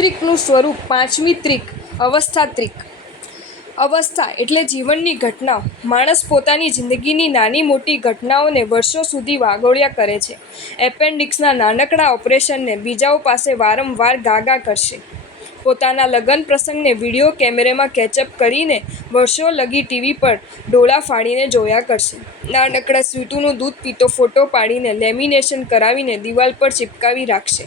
ત્રિકનું સ્વરૂપ પાંચમી ત્રિક અવસ્થા ત્રિક. અવસ્થા એટલે જીવનની ઘટનાઓ. માણસ પોતાની જિંદગીની નાની મોટી ઘટનાઓને વર્ષો સુધી વાગોળ્યા કરે છે. એપેન્ડિક્સના નાનકડા ઓપરેશનને બીજાઓ પાસે વારંવાર ગાગા કરશે. પોતાના લગ્ન પ્રસંગને વિડીયો કેમેરામાં કેચઅપ કરીને વર્ષો લગી ટીવી પર ડોળા ફાડીને જોયા કરશે. નાનકડા સ્વીટુનું દૂધ પીતો ફોટો પાડીને લેમિનેશન કરાવીને દિવાલ પર ચિપકાવી રાખશે.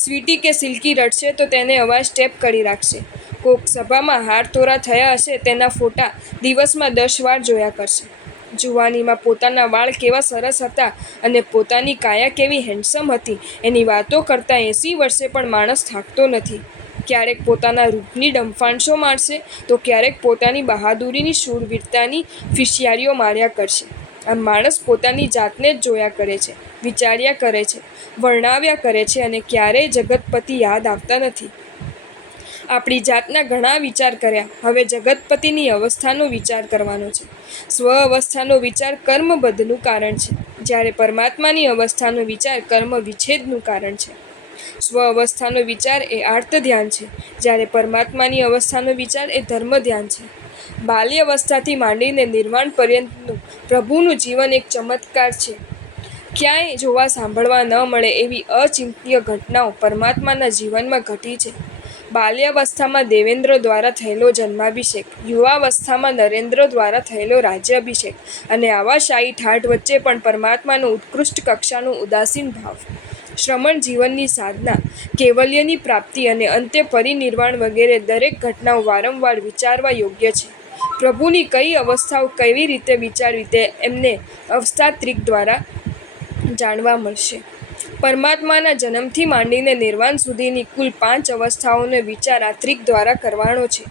સ્વીટી કે સિલ્કી રડશે તો તેને અવાજ ટેપ કરી રાખશે. કોક સભામાં હારતોરા થયા હશે તેના ફોટા દિવસમાં 10 વાર જોયા કરશે. જુવાનીમાં પોતાના વાળ કેવા સરસ હતા અને પોતાની કાયા કેવી હેન્ડસમ હતી એની વાતો કરતાં 80 વર્ષે પણ માણસ થાકતો નથી. ક્યારેક પોતાના રૂપની ડંફાણશો મારશે તો ક્યારેક પોતાની બહાદુરીની શૂરવીરતાની ફિશિયારીઓ માર્યા કરશે. આમ માણસ પોતાની જાતને જ જોયા કરે છે, વિચાર્યા કરે છે, વર્ણવ્યા કરે છે અને ક્યારેય જગતપતિ યાદ આવતા નથી. આપણી જાતના ઘણા વિચાર કર્યા, હવે જગતપતિની અવસ્થાનો વિચાર કરવાનો છે. સ્વ અવસ્થાનો વિચાર કર્મબદ્ધનું કારણ છે, જ્યારે પરમાત્માની અવસ્થાનો વિચાર કર્મ વિચ્છેદનું કારણ છે. સ્વ અવસ્થાનો વિચાર એ આર્ત ધ્યાન છે, જ્યારે પરમાત્માની અવસ્થાનો વિચાર એ ધર્મ ધ્યાન છે. બાલ્ય અવસ્થાથી માંડીને નિર્વાણ પર્યંતનું પ્રભુનું જીવન એક ચમત્કાર છે. ક્યાંય જોવા સાંભળવા ન મળે એવી અચિંત્ય ઘટનાઓ પરમાત્માના જીવનમાં ઘટી છે. બાલ્યાવસ્થામાં દેવેન્દ્ર દ્વારા થયેલો જન્માભિષેક, યુવાવસ્થામાં નરેન્દ્ર દ્વારા થયેલો રાજ્યાભિષેક અને આવા શાહી ઠાઠ વચ્ચે પણ પરમાત્માનો ઉત્કૃષ્ટ કક્ષાનો ઉદાસીન ભાવ. શ્રમણ જીવનની સાધના, કૈવલ્યની પ્રાપ્તિ અને અંતે પરિનિર્વાણ વગેરે દરેક ઘટનાઓ વારંવાર વિચારવા યોગ્ય છે. પ્રભુની કઈ અવસ્થાઓ કેવી રીતે વિચારવી તે એમને અવસ્થા ત્રિક દ્વારા જાણવા મળશે. પરમાત્માના જન્મથી માંડીને નિર્વાણ સુધીની કુલ 5 અવસ્થાઓનો વિચાર આ ત્રિક દ્વારા કરવાનો છે.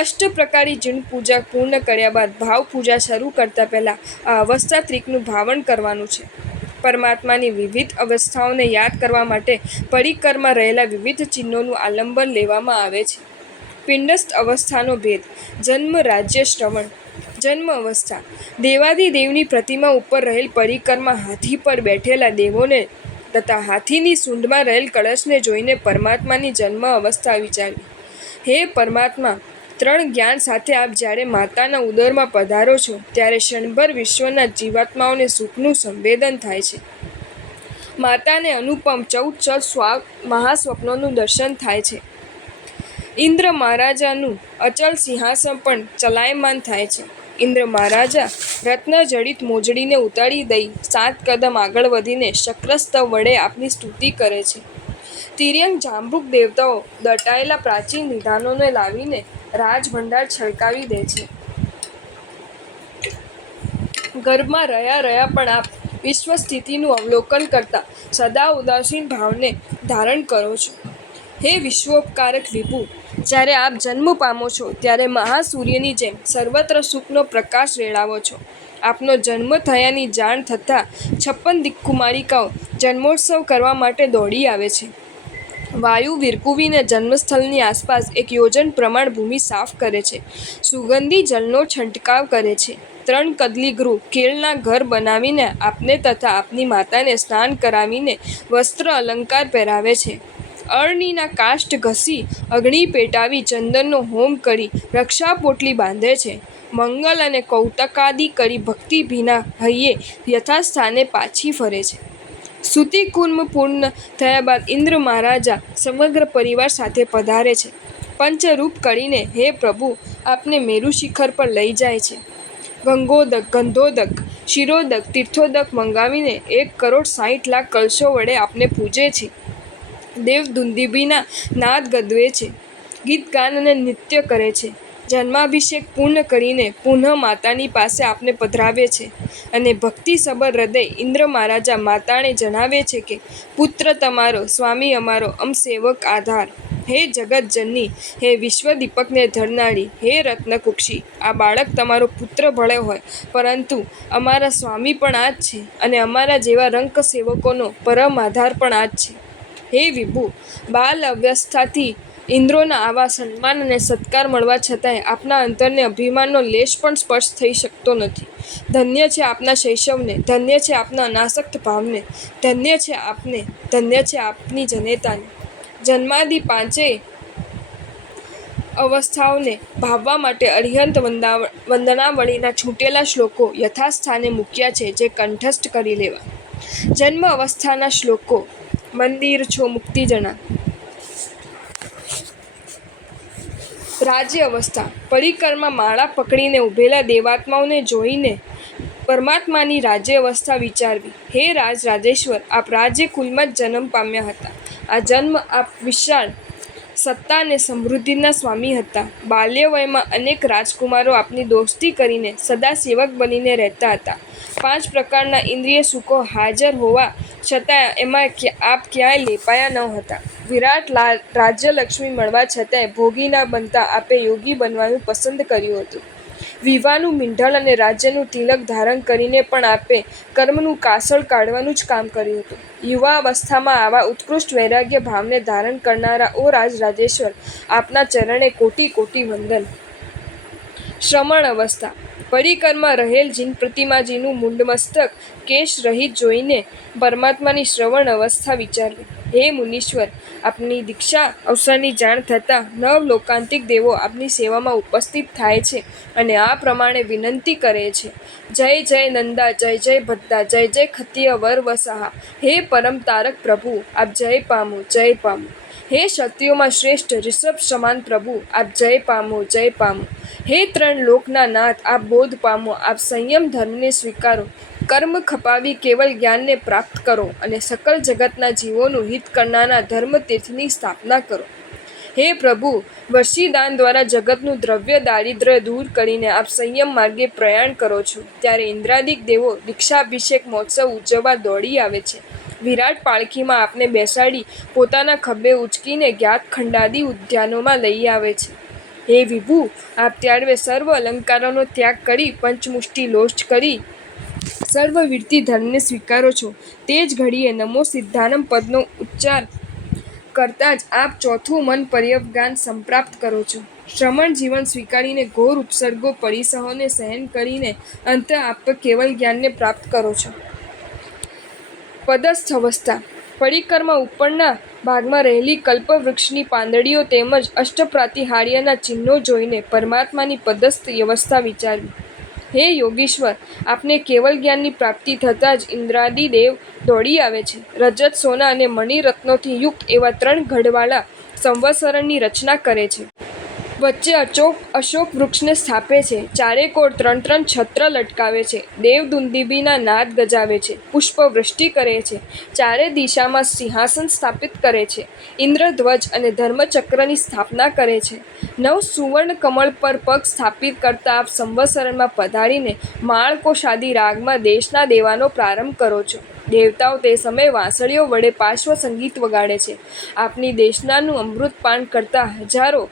અષ્ટ પ્રકારી જીણ પૂજા પૂર્ણ કર્યા બાદ ભાવ પૂજા શરૂ કરતા પહેલા આ અવસ્થા ત્રિકનું ભાવન કરવાનું છે. પરમાત્માની વિવિધ અવસ્થાઓને યાદ કરવા માટે પરિકરમાં રહેલા વિવિધ ચિહ્નોનું આલંબન લેવામાં આવે છે. પિંડસ્થ અવસ્થાનો ભેદ. જન્મ, રાજ્ય, શ્રવણ. જન્મ અવસ્થા. દેવાધિદેવની પ્રતિમા ઉપર રહેલ પરિકરમાં હાથી પર બેઠેલા દેવોને તથા હાથીની સૂંઢમાં રહેલ કળશને જોઈને પરમાત્માની જન્મ અવસ્થા વિચારવી. હે પરમાત્મા, 3 જ્ઞાન સાથે આપ જ્યારે માતાના ઉદરમાં પધારો છો ત્યારે ક્ષણભર વિશ્વના જીવાત્માઓને સુખનું સંવેદન થાય છે. માતાને અનુપમ 14 મહાસ્વપ્નોનું દર્શન થાય છે. ઇન્દ્ર મહારાજાનું અચલ સિંહાસન પણ ચલાયમાન થાય છે. ઇન્દ્ર મહારાજા રત્નજડિત મોજડીને ઉતારી દઈ 7 કદમ આગળ વધીને શક્રસ્તવ વડે આપની સ્તુતિ કરે છે. તિર્યંક જાંબુક દેવતાઓ દટાયેલા પ્રાચીન નિધાનોને લાવીને રાજભંડાર છલકાવી દે છે. ગર્ભમાં રહ્યા પણ આપ વિશ્વ સ્થિતિનું અવલોકન કરતા સદા ઉદાસીન ભાવને ધારણ કરો છો. હે વિશ્વોપકારક વિભુ, જ્યારે આપ જન્મ પામો છો ત્યારે મહાસૂર્યની જેમ સર્વત્ર સુખનો પ્રકાશ રેલાવો છો. આપનો જન્મ થયાની જાણ થતાં 56 દિક્કુમારિકાઓ જન્મોત્સવ કરવા માટે દોડી આવે છે. વાયુ વિરકુવીને જન્મસ્થળની આસપાસ 1 યોજન પ્રમાણ ભૂમિ સાફ કરે છે. સુગંધી જળનો છંટકાવ કરે છે. 3 કદલી ગૃહ કેળના ઘર બનાવીને આપને તથા આપની માતાને સ્નાન કરાવીને વસ્ત્ર અલંકાર પહેરાવે છે. અરણીના કાષ્ઠ ઘસી અગ્નિ પેટાવી ચંદનનો હોમ કરી રક્ષા પોટલી બાંધે છે. મંગલ અને કૌતકાદિ કરી ભક્તિ ભીના હૈયે યથાસ્થાને પાછી ફરે છે. સ્તુતિ કુર્મ પૂર્ણ થયા બાદ ઇન્દ્ર મહારાજા સમગ્ર પરિવાર સાથે પધારે છે. પંચરૂપ કરીને હે પ્રભુ આપને મેરુ શિખર પર લઈ જાય છે. ગંગોદક, ગંધોદક, ક્ષીરોદક, તીર્થોદક મંગાવીને 1,60,00,000 કળશો વડે આપને પૂજે છે. દેવ દુંદુભીના નાદ ગદવે છે. ગીત ગાન અને નૃત્ય કરે છે. જન્માભિષેક પૂર્ણ કરીને પુનઃ માતાની પાસે આપને પધરાવે છે અને ભક્તિસભર હૃદય ઇન્દ્ર મહારાજા માતાને જણાવે છે કે પુત્ર તમારો, સ્વામી અમારો, સેવક આધાર. હે જગત જનની, હે વિશ્વ દીપકને ધરનારી, હે રત્નકુક્ષી, આ બાળક તમારો પુત્ર ભલે હોય પરંતુ અમારા સ્વામી પણ આ જ છે અને અમારા જેવા રંક સેવકોનો પરમ આધાર પણ આ જ છે. હે વિભુ, બાલ અવસ્થાથી ઇન્દ્રોના આવા સન્માન અને સત્કાર મળવા છતાંય આપના અંતરને અભિમાનનો લેશ પણ સ્પર્શ થઈ શકતો નથી. ધન્ય છે આપના શૈશવને, ધન્ય છે આપના અનાસક્ત ભાવને, ધન્ય છે આપને, ધન્ય છે આપની જનેતાને. જન્માદિ પાંચેય અવસ્થાઓને ભાવવા માટે અરિહંત વંદનાવળીના છૂટેલા શ્લોકો યથાસ્થાને મૂક્યા છે, જે કંઠસ્થ કરી લેવા. જન્મ અવસ્થાના શ્લોકો. મંદિર છો મુક્તિ જણા. રાજ્ય અવસ્થા. પરિકરમાં માળા પકડીને ઊભેલા દેવાત્માઓને જોઈને પરમાત્માની રાજ્ય અવસ્થા વિચારવી. હે રાજેશ્વર, આપ રાજ્ય કુલમાં જ જન્મ પામ્યા હતા. આ જન્મ આપ વિશાળ સત્તા અને સમૃદ્ધિના સ્વામી હતા. બાલ્ય વયમાં અનેક રાજકુમારો આપની દોસ્તી કરીને સદા સેવક બનીને રહેતા હતા. 5 પ્રકારના ઇન્દ્રિય સુખો હાજર હોવા છતાં એમાં આપ ક્યાંય લેપાયા ન હતા. વિરાટ રાજ્યલક્ષ્મી મળવા છતાંય ભોગી ન બનતા આપે યોગી બનવાનું પસંદ કર્યું હતું. વિવાહનું મીંઢળ અને રાજ્યનું તિલક ધારણ કરીને પણ આપે કર્મનું કાસળ કાઢવાનું જ કામ કર્યું હતું. યુવા અવસ્થામાં આવા ઉત્કૃષ્ટ વૈરાગ્ય ભાવને ધારણ કરનારા ઓ રાજેશ્વર, આપના ચરણે કોટી કોટી વંદન. શ્રમણ અવસ્થા. પરિકરમાં રહેલ જીન પ્રતિમાજીનું મુંડમસ્તક કેશ રહિત જોઈને પરમાત્માની શ્રવણ અવસ્થા વિચારવી. હે મુનીશ્વર, આપની દીક્ષા અવસરની જાણ થતાં 9 લોકાંતિક દેવો આપની સેવામાં ઉપસ્થિત થાય છે અને આ પ્રમાણે વિનંતી કરે છે. જય જય નંદા, જય જય ભદ્દા, જય જય ખત્તિય વર વસાહા. હે પરમ તારક પ્રભુ, આપ જય પામો, જય પામો. હે ક્ષત્રિયોમાં શ્રેષ્ઠ ઋષભ સમાન પ્રભુ, આપ જય પામો, જય પામો. હે 3 લોકના નાથ, આપ બોધ પામો, આપ સંયમ ધર્મને સ્વીકારો. કર્મ ખપાવી કેવલ જ્ઞાનને પ્રાપ્ત કરો અને સકલ જગતના જીવોનું હિત કરનારા ધર્મતીર્થની સ્થાપના કરો. હે પ્રભુ, વશીદાન દ્વારા જગતનું દ્રવ્ય દારિદ્ર્ય દૂર કરીને આપ સંયમ માર્ગે પ્રયાણ કરો છો, ત્યારે ઇન્દ્રાદિક દેવો દીક્ષાભિષેક મહોત્સવ ઉજવવા દોડી આવે છે. વિરાટ પાલખીમાં આપને બેસાડી પોતાના ખભે ઉચકીને જ્ઞાત ખંડાદી ઉદ્યાનોમાં લઈ આવે છે. હે વિભુ, આપ ત્યારવે સર્વ અલંકારોનો ત્યાગ કરી પંચમુષ્ટિ લોષ્ટ કરી સર્વ વિરતી ધર્મને સ્વીકારો છો. તે જ ઘડીએ નમો સિદ્ધાનમ પદનો ઉચ્ચાર કરતાં જ આપ ચોથું મન પર્યવગાન સંપ્રાપ્ત કરો છો. શ્રમણ જીવન સ્વીકારીને ઘોર ઉપસર્ગો પરિસહોને સહન કરીને અંતે આપ કેવલ જ્ઞાનને પ્રાપ્ત કરો છો. પદસ્થ અવસ્થા. પરિકરમાં ઉપરના ભાગમાં રહેલી કલ્પવૃક્ષની પાંદડીઓ તેમજ અષ્ટપ્રાતિહાર્યના ચિહ્નો જોઈને પરમાત્માની પદસ્થ અવસ્થા વિચારવી. હે યોગીશ્વર, આપને કેવલ જ્ઞાનની પ્રાપ્તિ થતાં જ ઇન્દ્રાદિ દેવ દોડી આવે છે. રજત, સોના અને મણિરત્નોથી યુક્ત એવા 3 ગઢવાળા સંવત્સરની રચના કરે છે. વચ્ચે અશોક વૃક્ષને સ્થાપે છે. ચારેકોર 3 છત્ર લટકાવે છે. દેવદુંદુભીના નાદ ગજાવે છે. પુષ્પવૃષ્ટિ કરે છે. ચારે દિશામાં સિંહાસન સ્થાપિત કરે છે. ઇન્દ્રધ્વજ અને ધર્મચક્રની સ્થાપના કરે છે. 9 સુવર્ણ કમળ પર પગ સ્થાપિત કરતા આપ સંવત્સરમાં પધારીને માળકોષાદી રાગમાં દેશના દેવાનો પ્રારંભ કરો છો. દેવતાઓ તે સમયે વાંસળીઓ વડે પાર્શ્વ સંગીત વગાડે છે. આપની દેશનાનું અમૃતપાન કરતા હજારો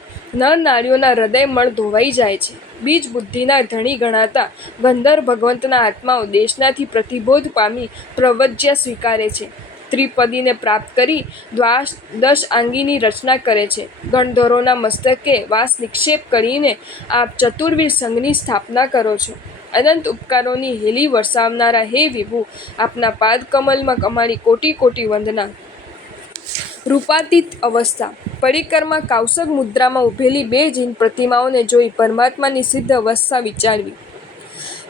નર નારીઓના હૃદયમળ ધોવાઈ જાય છે. બીજ બુદ્ધિના ધણી ગણાતા ગંધર્વ ભગવંતના આત્માઓ દેશનાથી પ્રતિબોધ પામી પ્રવ્રજ્યા સ્વીકારે છે. ત્રિપદીને પ્રાપ્ત કરી દ્વાદશ આંગીની રચના કરે છે. ગણધરોના મસ્તકે વાસ નિક્ષેપ કરીને આપ ચતુર્વીર સંઘની સ્થાપના કરો છો. અનંત ઉપકારોની હેલી વરસાવનારા હે વિભુ, આપના પાદકમલમાં અમારી કોટી કોટી વંદના. રૂપાતીત અવસ્થા. પરિકરમાં કૌસગ મુદ્રામાં ઊભેલી 2 જીન પ્રતિમાઓને જોઈ પરમાત્માની સિદ્ધ અવસ્થા વિચારવી.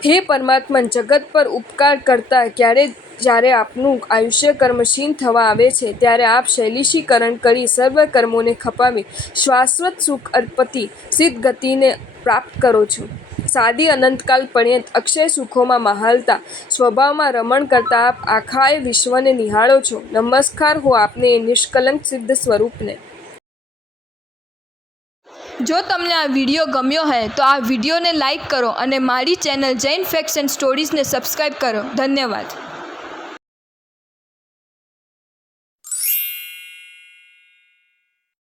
હે પરમાત્મન, જગત પર ઉપકાર કરતા જ્યારે આપનું આયુષ્ય કર્મક્ષીણ થવા આવે છે, ત્યારે આપ શૈલિશીકરણ કરી સર્વ કર્મોને ખપાવી શાશ્વત સુખ અર્પતી સિદ્ધ ગતિને પ્રાપ્ત કરો છો. સાદી અનંતકાલ પર્યંત અક્ષય સુખોમાં મહાલતા સ્વભાવમાં રમણ કરતા આપ આખાય વિશ્વને નિહાળો છો. નમસ્કાર હો આપને એ નિષ્કલંક સિદ્ધ સ્વરૂપને. જો તમને આ વિડીયો ગમ્યો હોય તો આ વિડીયોને લાઈક કરો અને મારી ચેનલ જૈન ફેક્ટ્સ એન્ડ સ્ટોરીઝને સબસ્ક્રાઈબ કરો. ધન્યવાદ.